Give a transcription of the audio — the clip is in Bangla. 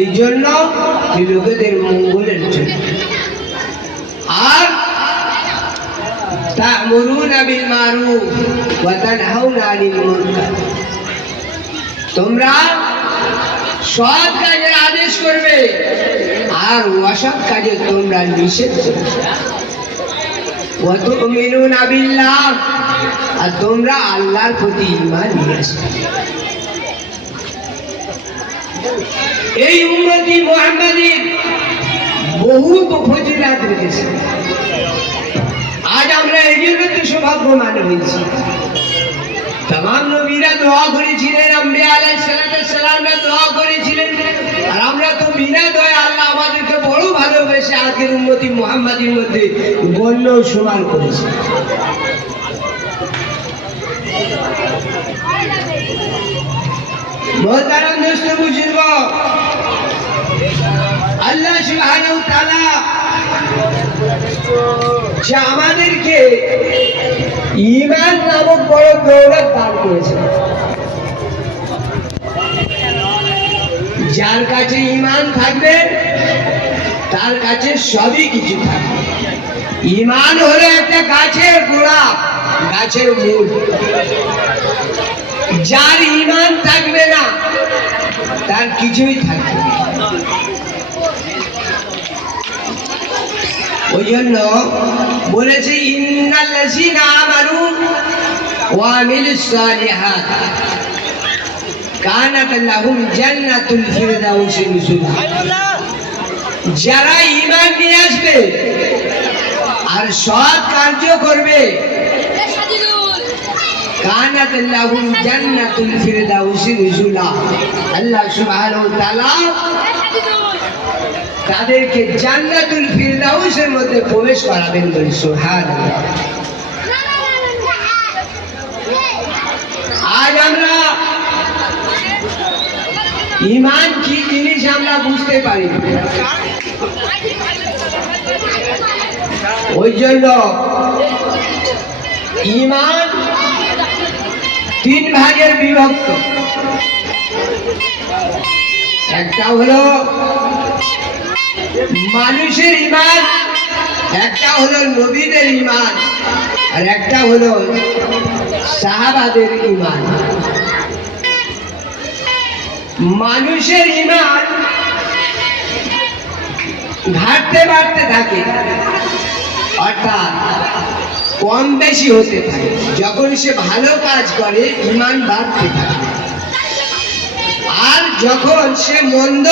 এই জন্য লোকেদের মঙ্গলের জন্য। আর তা'মুরুনা বিল মারুফ ওয়া তানহাউনা আনিল মুনকার, তোমরা সৎ কাজের আদেশ করবে আর অসৎ কাজে তোমরা নিষেধ করবে। ওয়া তু'মিনুনা বিল্লাহ, আর তোমরা আল্লাহর প্রতি ঈমান নিয়ে আসবে। এই উম্মতি মুহাম্মাদীর বহুত ফজিলত রয়েছে। আজ আমরা এই জন্য তো সৌভাগ্যবান হয়েছি। तमाम নবীরা দোয়া করেছিলেন, আম্বিয়া আলাইহিস সালামরা দোয়া করেছিলেন, আর আমরা তো বিনা দোয়া আল্লাহ আমাদেরকে বড় ভালোবেসে আজকের উম্মতি মুহাম্মাদীর মধ্যে গণ্য সমান করেছে। মোহতারাম দোস্ত বুজুর্গ, আল্লাহ সুবহানাহু ওয়া তাআলা যে আমাদেরকে ঈমান নামক বড় দৌলত দান করেছেন। যার কাছে ঈমান থাকবে তার কাছে সবই কিছু থাকবে। ঈমান হলো একটা গাছের গোড়া, গাছের মূল। যার ঈমান থাকবে না তার কিছুই থাকবে না। ওই জন্য বলেছে ইন্নাল্লাযীনা আমানু ওয়া আমিলুস সালিহাত কানাত লাহুম জান্নাতুল ফিরদাউস নুজুলা। যারা ঈমান নিয়ে আসবে আর সৎ কার্য করবে, কানাত লাহুম জান্নাতুল ফিরদাউস নুজুলা, আল্লাহ সুবহানাহু ওয়া তাআলা তাদেরকে জান্নাতুল ফিরদাউসের মধ্যে প্রবেশ করাবেন। বলি সুবহানাল্লাহ। আজ আমরা ঈমান কি জিনিস আমরা বুঝতে পারি। ওই জন্য ঈমান তিন ভাগের বিভক্ত। একটা হলো মানুষের ঈমান, একটা হলো নবীদের ঈমান, আর একটা হলো সাহাবাদের ঈমান। মানুষের ঈমান ঘাটতে বাড়তে থাকে, অর্থাৎ কম বেশি হতে থাকে। যখন সে ভালো কাজ করে ঈমান বাড়তে থাকে, আর যখন সে মন্দ